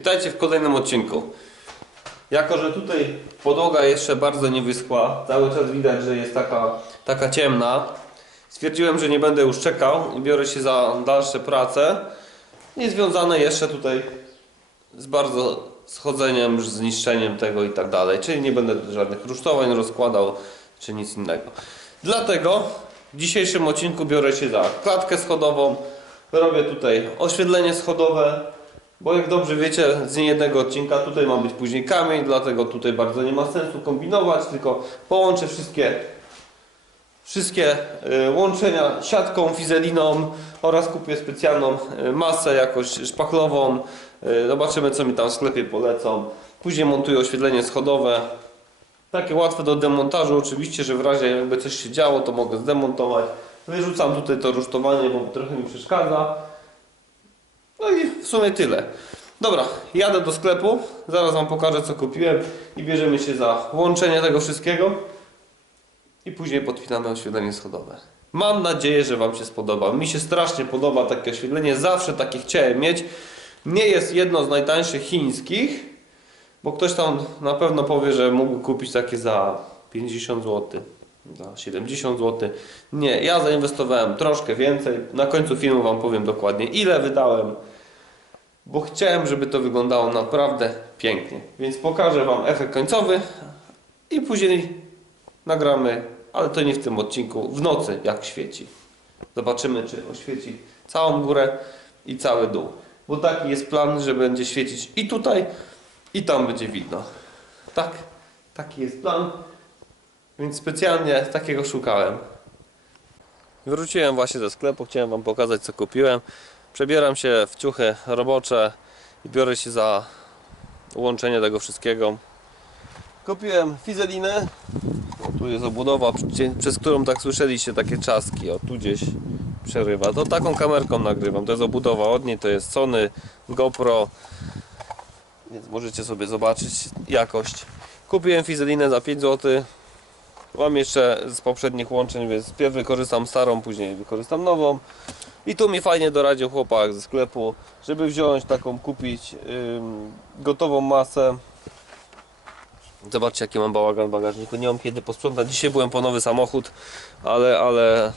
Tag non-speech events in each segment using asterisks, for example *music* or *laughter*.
Witajcie w kolejnym odcinku. Jako, że tutaj podłoga jeszcze bardzo nie wyschła, cały czas widać, że jest taka, taka ciemna, stwierdziłem, że nie będę już czekał i biorę się za dalsze prace. Nie związane jeszcze tutaj z bardzo schodzeniem, zniszczeniem tego i tak dalej. Czyli nie będę żadnych rusztowań rozkładał, czy nic innego. Dlatego w dzisiejszym odcinku biorę się za klatkę schodową. Robię tutaj oświetlenie schodowe, bo jak dobrze wiecie, z niejednego odcinka tutaj ma być później kamień, dlatego tutaj bardzo nie ma sensu kombinować, tylko połączę wszystkie wszystkie y, łączenia siatką, fizeliną oraz kupię specjalną y, masę jakoś szpachlową. Y, Zobaczymy co mi tam w sklepie polecą. Później montuję oświetlenie schodowe. Takie łatwe do demontażu oczywiście, że w razie jakby coś się działo to mogę zdemontować. Wyrzucam tutaj to rusztowanie, bo trochę mi przeszkadza. No i w sumie tyle. Dobra, jadę do sklepu, zaraz Wam pokażę co kupiłem i bierzemy się za łączenie tego wszystkiego i później podpinamy oświetlenie schodowe. Mam nadzieję, że Wam się spodoba. Mi się strasznie podoba takie oświetlenie, zawsze takie chciałem mieć. Nie jest jedno z najtańszych chińskich, bo ktoś tam na pewno powie, że mógł kupić takie za 50 zł, za 70 zł. Nie, ja zainwestowałem troszkę więcej. Na końcu filmu Wam powiem dokładnie ile wydałem, bo chciałem, żeby to wyglądało naprawdę pięknie. Więc pokażę Wam efekt końcowy i później nagramy, ale to nie w tym odcinku, w nocy jak świeci. Zobaczymy, czy oświeci całą górę i cały dół. Bo taki jest plan, że będzie świecić i tutaj, i tam będzie widno. Tak, taki jest plan. Więc specjalnie takiego szukałem. Wróciłem właśnie ze sklepu, chciałem Wam pokazać co kupiłem. Przebieram się w ciuchy robocze i biorę się za łączenie tego wszystkiego. Kupiłem fizelinę. O, tu jest obudowa, przez którą tak słyszeliście takie czaski. O, tu gdzieś przerywa. To taką kamerką nagrywam. To jest obudowa od niej, to jest Sony, GoPro. Więc możecie sobie zobaczyć jakość. Kupiłem fizelinę za 5 zł. Mam jeszcze z poprzednich łączeń, więc pierw wykorzystam starą, później wykorzystam nową. I tu mi fajnie doradził chłopak ze sklepu, żeby wziąć taką, kupić gotową masę. Zobaczcie jaki mam bałagan w bagażniku, nie mam kiedy posprzątać. Dzisiaj byłem po nowy samochód, ale, ale,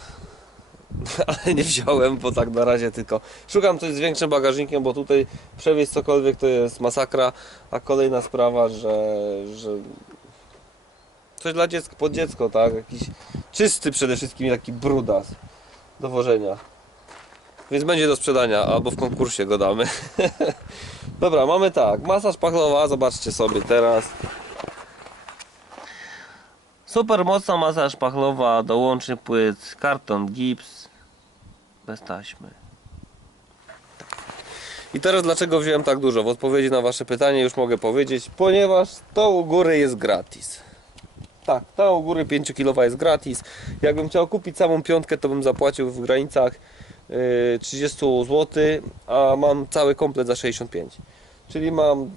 *laughs* ale nie wziąłem, bo tak na razie tylko szukam coś z większym bagażnikiem, bo tutaj przewieźć cokolwiek to jest masakra, a kolejna sprawa, że, że coś dla dziecka, pod dziecko, tak? Jakiś czysty przede wszystkim taki brudas do wożenia. Więc będzie do sprzedania, albo w konkursie go damy. *laughs* Dobra, mamy tak, masa szpachlowa, zobaczcie sobie teraz. Super mocna masa szpachlowa do łącznych płyt, karton gips, bez taśmy. I teraz dlaczego wziąłem tak dużo? W odpowiedzi na wasze pytanie już mogę powiedzieć, ponieważ to u góry jest gratis. Tak, ta u góry 5 kg jest gratis. Jakbym chciał kupić samą piątkę, to bym zapłacił w granicach 30 zł, a mam cały komplet za 65. Czyli mam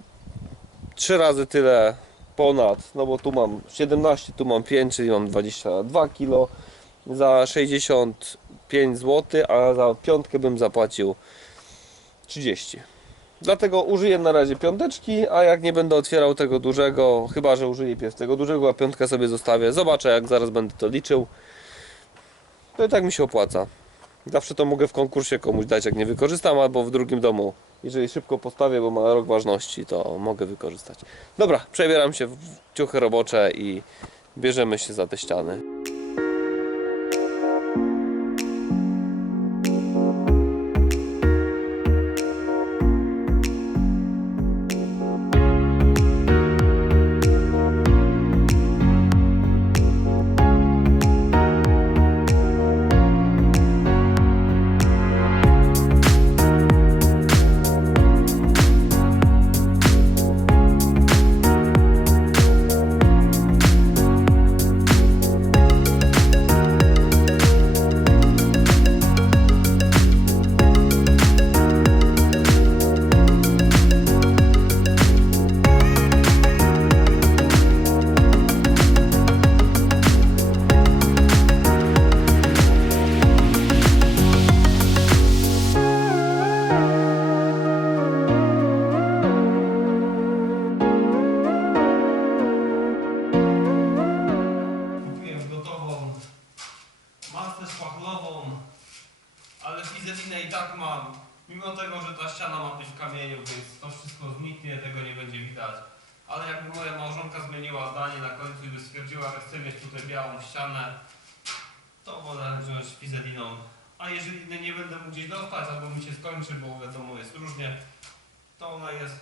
3 razy tyle ponad, no bo tu mam 17, tu mam 5, czyli mam 22 kg za 65 zł, a za piątkę bym zapłacił 30. Dlatego użyję na razie piąteczki, a jak nie będę otwierał tego dużego, chyba że użyję pierw tego dużego, a piątkę sobie zostawię. Zobaczę jak zaraz będę to liczył. To i tak mi się opłaca. Zawsze to mogę w konkursie komuś dać, jak nie wykorzystam, albo w drugim domu. Jeżeli szybko postawię, bo ma rok ważności, to mogę wykorzystać. Dobra, przebieram się w ciuchy robocze i bierzemy się za te ściany. tak mam. Mimo tego, że ta ściana ma być w kamieniu, więc to wszystko zniknie, tego nie będzie widać. Ale jakby moja małżonka zmieniła zdanie na końcu i by stwierdziła, że chcę mieć tutaj białą ścianę, to wolę wziąć pizeliną. A jeżeli nie będę mógł gdzieś dostać, albo mi się skończy, bo wiadomo jest różnie, to ona jest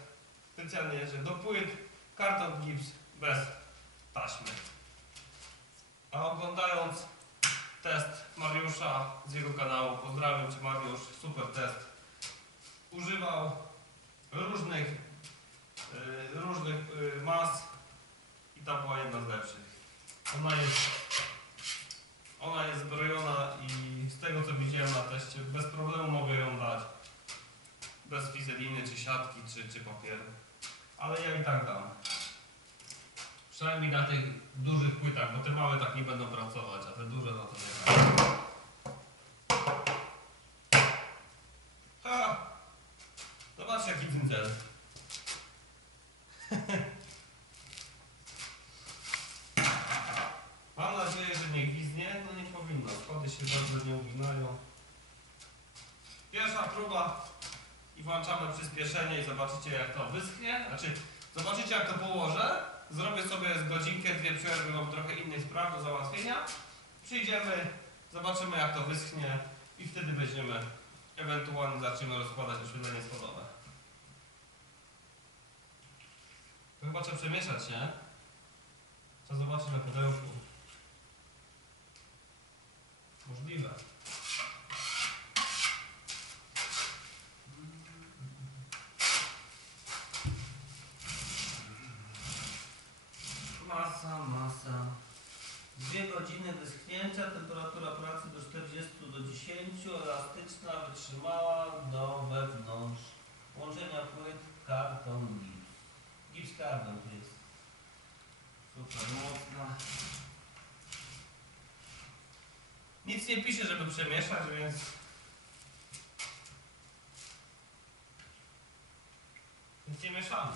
specjalnie, że do płyt, karton gips bez taśmy. A oglądając test Mariusza z jego kanału, pozdrawiam Cię Mariusz, super test. Używał różnych, y, różnych y, mas i ta była jedna z lepszych. Ona jest, ona jest zbrojona i z tego co widziałem na teście, bez problemu mogę ją dać. Bez fizeliny, czy siatki, czy, czy papieru. Ale ja i tak dam. Przynajmniej na tych dużych płytach, bo te małe tak nie będą pracować, a te duże na to nie tak. Ha! Zobaczcie jaki cyncel. *laughs* Mam nadzieję, że nie gwiznie. No nie powinno. Schody się bardzo nie uginają. Pierwsza próba i włączamy przyspieszenie i zobaczycie jak to wyschnie. Znaczy, zobaczycie jak to położę. Zrobię sobie z godzinkę, dwie przerwy, mam trochę innych spraw do załatwienia. Przyjdziemy, zobaczymy jak to wyschnie i wtedy weźmiemy, ewentualnie zaczniemy rozkładać oświetlenie schodowe. To chyba trzeba przemieszać, nie? Trzeba zobaczyć na pudełku. Możliwe. Masa, masa. Dwie godziny wyschnięcia, temperatura pracy do 40 do 10, elastyczna, wytrzymała do wewnątrz. Łączenia płyt, karton, gips. Tu jest. Super mocna. Nic nie pisze, żeby przemieszać, więc... Więc nie mieszamy.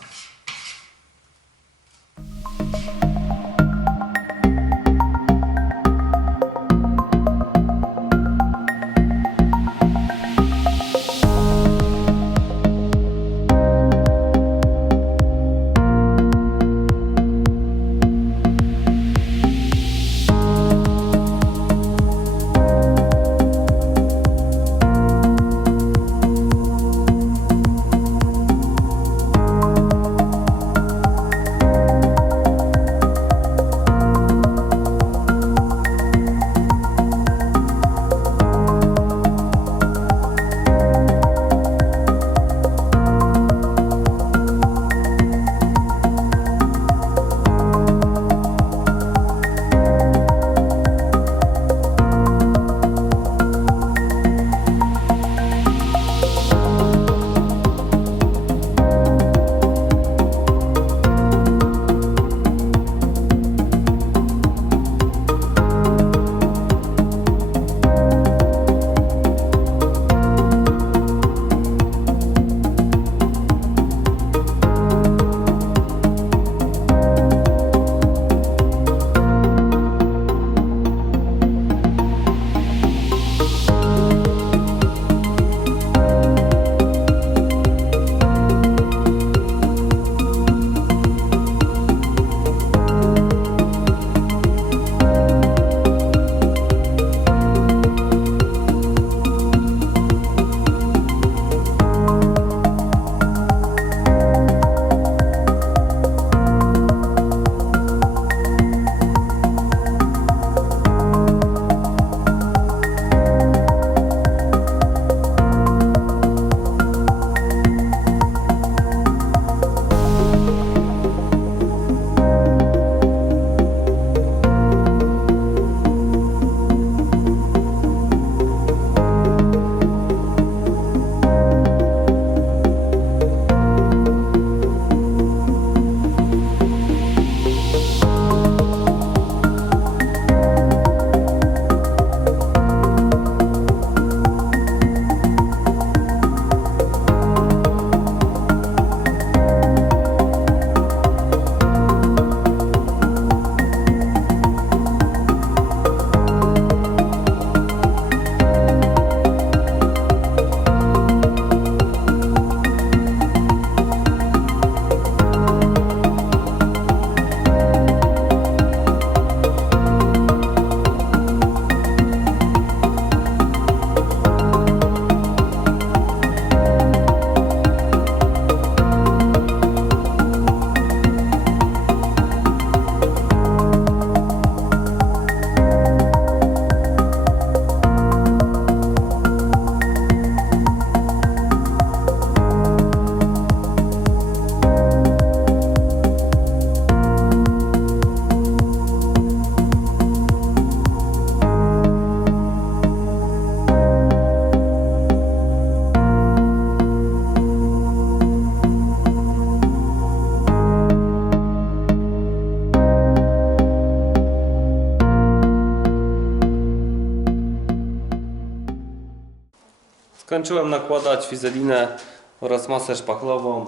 Skończyłem nakładać fizelinę oraz masę szpachlową.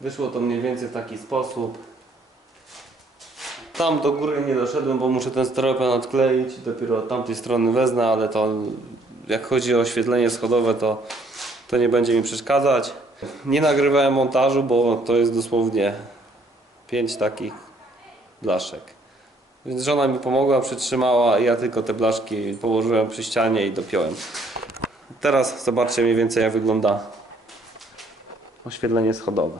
Wyszło to mniej więcej w taki sposób. Tam do góry nie doszedłem, bo muszę ten styropian odkleić. Dopiero od tamtej strony wezmę, ale to jak chodzi o oświetlenie schodowe, to, to nie będzie mi przeszkadzać. Nie nagrywałem montażu, bo to jest dosłownie pięć takich blaszek. Więc żona mi pomogła, przytrzymała i ja tylko te blaszki położyłem przy ścianie i dopiąłem. Teraz zobaczcie mniej więcej jak wygląda oświetlenie schodowe.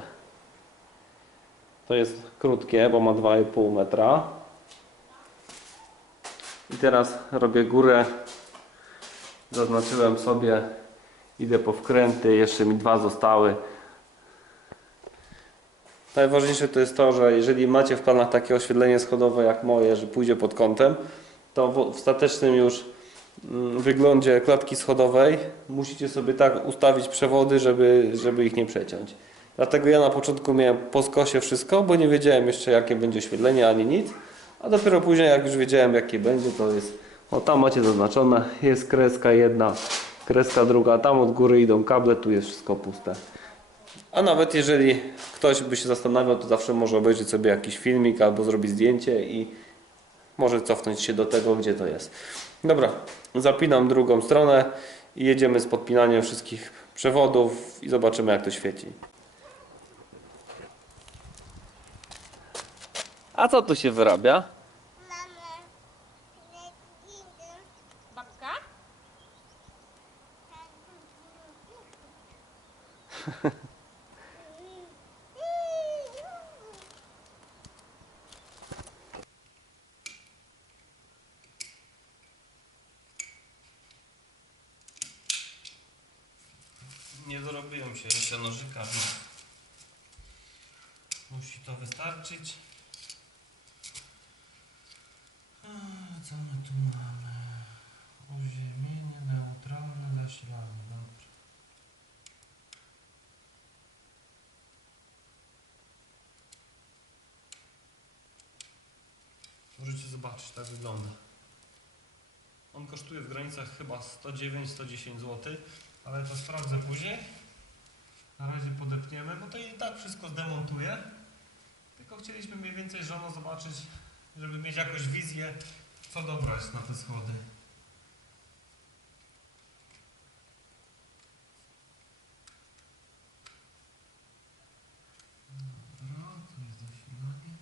To jest krótkie, bo ma 2,5 metra. I teraz robię górę. Zaznaczyłem sobie, idę po wkręty, jeszcze mi dwa zostały. Najważniejsze to jest to, że jeżeli macie w planach takie oświetlenie schodowe jak moje, że pójdzie pod kątem, to w ostatecznym już wyglądzie klatki schodowej musicie sobie tak ustawić przewody, żeby, żeby ich nie przeciąć. Dlatego ja na początku miałem po skosie wszystko, bo nie wiedziałem jeszcze jakie będzie oświetlenie ani nic, a dopiero później jak już wiedziałem jakie będzie, to jest, o tam macie zaznaczone, jest kreska jedna, kreska druga, tam od góry idą kable, tu jest wszystko puste. A nawet jeżeli ktoś by się zastanawiał, to zawsze może obejrzeć sobie jakiś filmik albo zrobić zdjęcie i może cofnąć się do tego, gdzie to jest. Dobra, zapinam drugą stronę i jedziemy z podpinaniem wszystkich przewodów i zobaczymy jak to świeci. A co tu się wyrabia? Babka? *laughs* Nie dorobiłem się jeszcze nożyka, musi to wystarczyć. A, Co my tu mamy? Uziemienie neutralne zasilanie. Dobrze. Możecie zobaczyć, tak wygląda. On kosztuje w granicach chyba 109-110 zł, ale to sprawdzę później. Na razie podepniemy, bo to i tak wszystko zdemontuję. Tylko chcieliśmy mniej więcej żono zobaczyć, żeby mieć jakąś wizję, co dobrać na te schody. Dobra, tu jest zasilanie,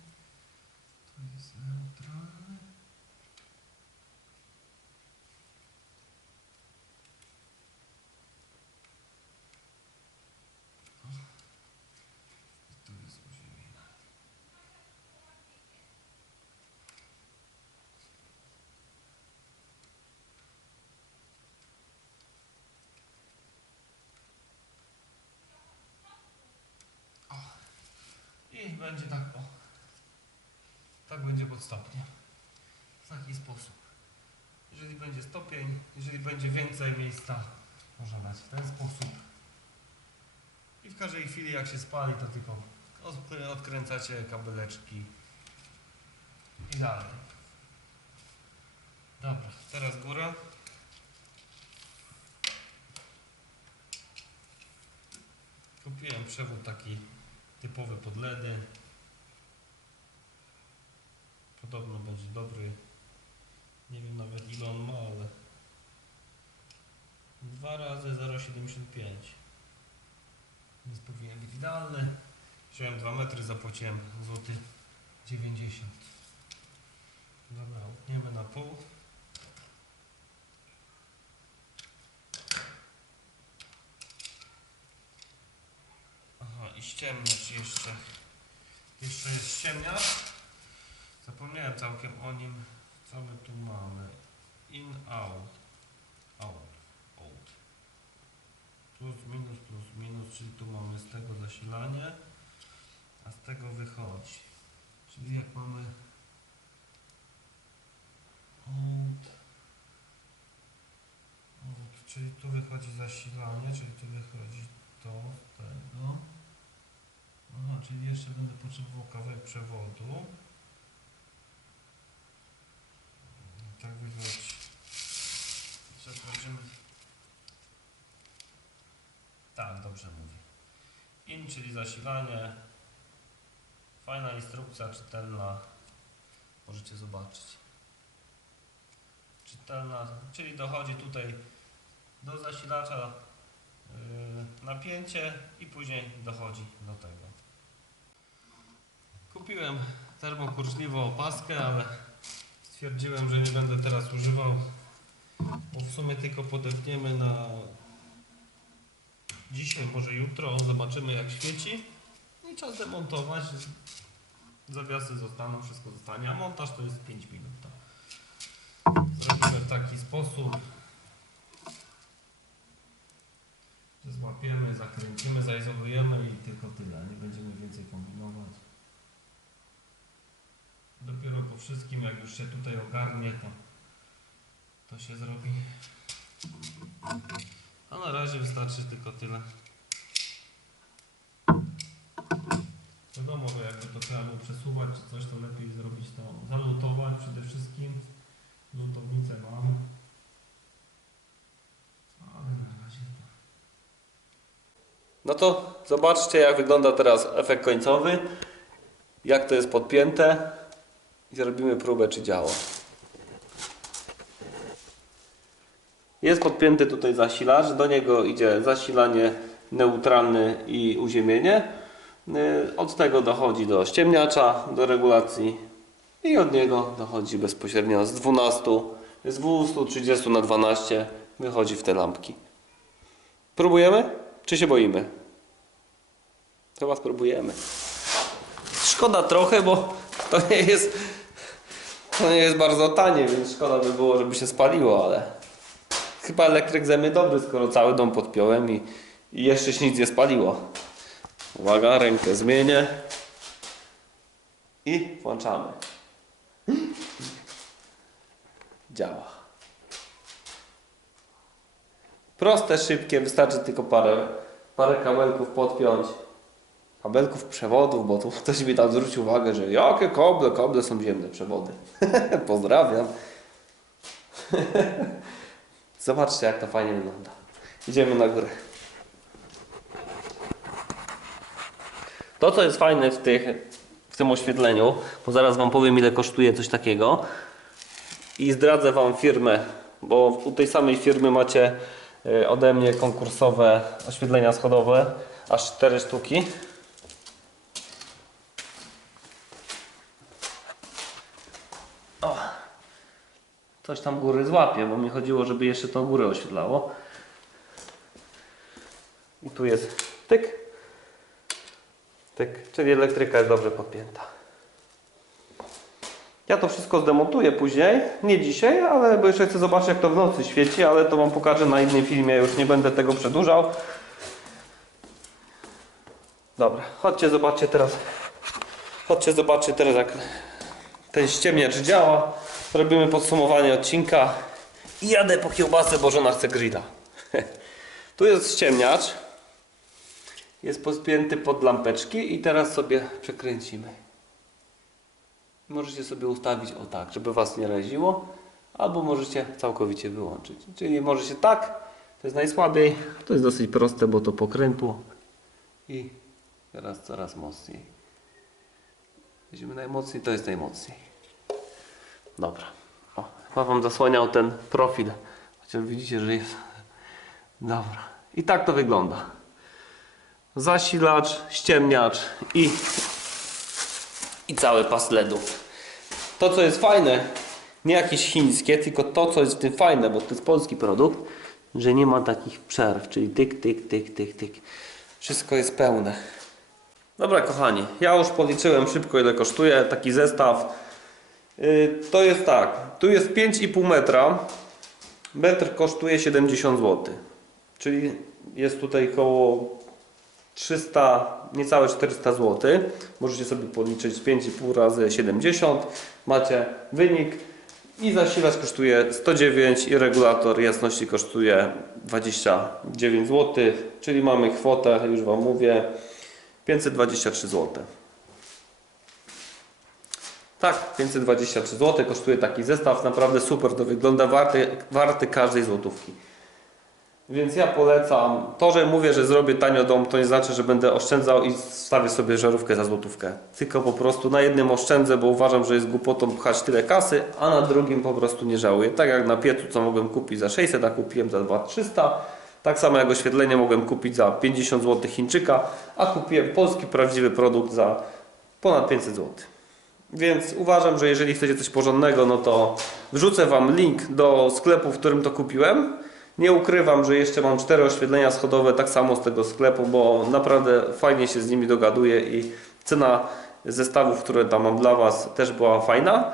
tu jest neutralne. I tu jest uziemienie. O. I będzie tak o. Tak będzie pod stopniem. W taki sposób. Jeżeli będzie stopień, jeżeli będzie więcej miejsca, można dać w ten sposób. I w każdej chwili jak się spali, to tylko od- odkręcacie kabeleczki i dalej. Dobra, teraz góra. Kupiłem przewód taki typowy pod LEDy. Podobno będzie dobry. Nie wiem nawet ile on ma, ale 2 razy 0,75 więc powinien być idealny. Wziąłem 2 metry, zapłaciłem złoty 90. Dobra, utniemy na pół. Aha, i ściemniacz jeszcze. Jeszcze jest ściemniacz. Zapomniałem całkiem o nim. Co my tu mamy? In, out. Out. Out plus minus plus minus, czyli tu mamy z tego zasilanie, a z tego wychodzi. Czyli jak mamy out, out, czyli tu wychodzi zasilanie, czyli tu wychodzi to tego. Aha, czyli jeszcze będę potrzebował kawałek przewodu. Tak wychodzi. Sprawdzimy. Tak, dobrze mówi. In, czyli zasilanie. Fajna instrukcja, czytelna. Możecie zobaczyć. Czytelna, czyli dochodzi tutaj do zasilacza yy, napięcie i później dochodzi do tego. Kupiłem termokurczliwą opaskę, ale stwierdziłem, że nie będę teraz używał, bo w sumie tylko podepniemy na dzisiaj, może jutro, zobaczymy jak świeci i czas demontować. Zawiasy zostaną, wszystko zostanie, a montaż to jest 5 minut. tak. Zrobimy w taki sposób, że złapiemy, zakręcimy, zaizolujemy i tylko tyle, nie będziemy więcej kombinować. Dopiero po wszystkim, jak już się tutaj ogarnie, to, to się zrobi. A na razie wystarczy tylko tyle. Wiadomo, że jakby to trzeba było przesuwać czy coś, to lepiej zrobić to, zalutować przede wszystkim. Lutownicę mam. Ale na razie to... No to zobaczcie jak wygląda teraz efekt końcowy. Jak to jest podpięte. I zrobimy próbę czy działa. Jest podpięty tutaj zasilacz, do niego idzie zasilanie neutralne i uziemienie. Yy, Od tego dochodzi do ściemniacza, do regulacji i od niego dochodzi bezpośrednio z 12, z 230 na 12 wychodzi w te lampki. Próbujemy? Czy się boimy? Chyba spróbujemy. Szkoda trochę, bo *laughs* to nie jest to nie jest bardzo tanie, więc szkoda by było, żeby się spaliło, ale chyba elektryk ze mnie dobry, skoro cały dom podpiąłem i, i jeszcze się nic nie spaliło. Uwaga, rękę zmienię i włączamy. Działa. Proste, szybkie, wystarczy tylko parę, parę kabelków podpiąć. Kabelków przewodów, bo tu ktoś mi tam zwrócił uwagę, że jakie koble, koble są ziemne przewody. *laughs* Pozdrawiam. *laughs* Zobaczcie jak to fajnie wygląda. Idziemy na górę. To, co jest fajne w, tych, w tym oświetleniu, bo zaraz Wam powiem, ile kosztuje coś takiego i zdradzę Wam firmę, bo u tej samej firmy macie y, ode mnie konkursowe oświetlenia schodowe, aż 4 sztuki. Coś tam góry złapie, bo mi chodziło, żeby jeszcze to górę oświetlało. I tu jest tyk, tyk, czyli elektryka jest dobrze podpięta. Ja to wszystko zdemontuję później, nie dzisiaj, ale bo jeszcze chcę zobaczyć jak to w nocy świeci, ale to Wam pokażę na innym filmie, już nie będę tego przedłużał. Dobra, chodźcie zobaczcie teraz, chodźcie zobaczcie teraz jak ten ściemniacz działa. Robimy podsumowanie odcinka i jadę po kiełbasę, bo żona chce grilla. *laughs* tu jest ściemniacz, jest podpięty pod lampeczki i teraz sobie przekręcimy. Możecie sobie ustawić o tak, żeby Was nie raziło, albo możecie całkowicie wyłączyć. Czyli możecie tak, to jest najsłabiej, to jest dosyć proste, bo to pokrętło i teraz coraz mocniej. Weźmiemy najmocniej, to jest najmocniej. Dobra. O, chyba Wam zasłaniał ten profil. Chociaż widzicie, że jest. Dobra. I tak to wygląda. Zasilacz, ściemniacz i i cały pas LEDów. To co jest fajne, nie jakieś chińskie, tylko to co jest w tym fajne, bo to jest polski produkt, że nie ma takich przerw, czyli tyk, tyk, tyk, tyk, tyk. Wszystko jest pełne. Dobra kochani, ja już policzyłem szybko ile kosztuje taki zestaw. Yy, to jest tak, tu jest 5,5 metra. Metr kosztuje 70 zł. Czyli jest tutaj koło 300, niecałe 400 zł. Możecie sobie policzyć 5,5 razy 70. Macie wynik. I zasilacz kosztuje 109 i regulator jasności kosztuje 29 zł. Czyli mamy kwotę, już Wam mówię, 523 zł. Tak, 523 zł kosztuje taki zestaw. Naprawdę super to wygląda, warty, warty każdej złotówki. Więc ja polecam. To, że mówię, że zrobię tanio dom, to nie znaczy, że będę oszczędzał i stawię sobie żarówkę za złotówkę. Tylko po prostu na jednym oszczędzę, bo uważam, że jest głupotą pchać tyle kasy, a na drugim po prostu nie żałuję. Tak jak na piecu, co mogłem kupić za 600, a kupiłem za 2300. Tak samo jak oświetlenie mogłem kupić za 50 zł Chińczyka, a kupiłem polski prawdziwy produkt za ponad 500 zł. Więc uważam, że jeżeli chcecie coś porządnego, no to wrzucę Wam link do sklepu, w którym to kupiłem. Nie ukrywam, że jeszcze mam cztery oświetlenia schodowe tak samo z tego sklepu, bo naprawdę fajnie się z nimi dogaduję i cena zestawów, które tam mam dla Was też była fajna.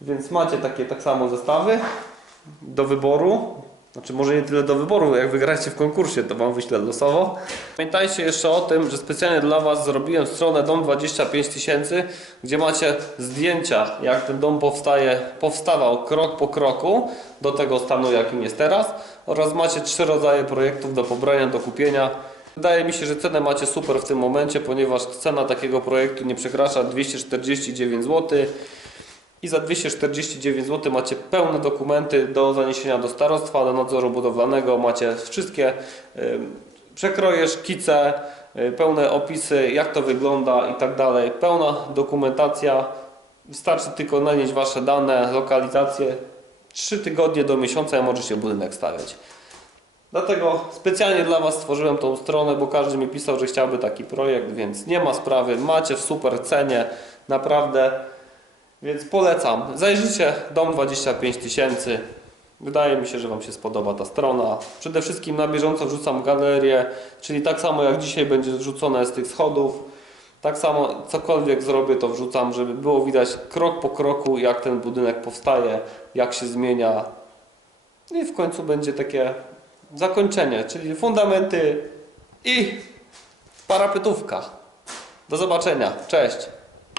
Więc macie takie tak samo zestawy do wyboru. Znaczy może nie tyle do wyboru, jak wygracie w konkursie, to Wam wyślę losowo. Pamiętajcie jeszcze o tym, że specjalnie dla Was zrobiłem stronę Dom 25 tysięcy, gdzie macie zdjęcia, jak ten dom powstaje, powstawał krok po kroku do tego stanu, jakim jest teraz. Oraz macie trzy rodzaje projektów do pobrania, do kupienia. Wydaje mi się, że cenę macie super w tym momencie, ponieważ cena takiego projektu nie przekracza 249 zł. I za 249 zł macie pełne dokumenty do zaniesienia do starostwa, do nadzoru budowlanego. Macie wszystkie przekroje, szkice, y, pełne opisy, jak to wygląda i tak dalej. Pełna dokumentacja. Wystarczy tylko nanieść Wasze dane, lokalizację. 3 tygodnie do miesiąca możecie budynek stawiać. Dlatego specjalnie dla Was stworzyłem tą stronę, bo każdy mi pisał, że chciałby taki projekt, więc nie ma sprawy. Macie w super cenie, naprawdę. Więc polecam. Zajrzyjcie Dom 25 tysięcy. Wydaje mi się, że Wam się spodoba ta strona. Przede wszystkim na bieżąco wrzucam galerię, czyli tak samo jak dzisiaj będzie wrzucone z tych schodów. Tak samo cokolwiek zrobię, to wrzucam, żeby było widać krok po kroku, jak ten budynek powstaje, jak się zmienia. I w końcu będzie takie zakończenie, czyli fundamenty i parapetówka. Do zobaczenia. Cześć.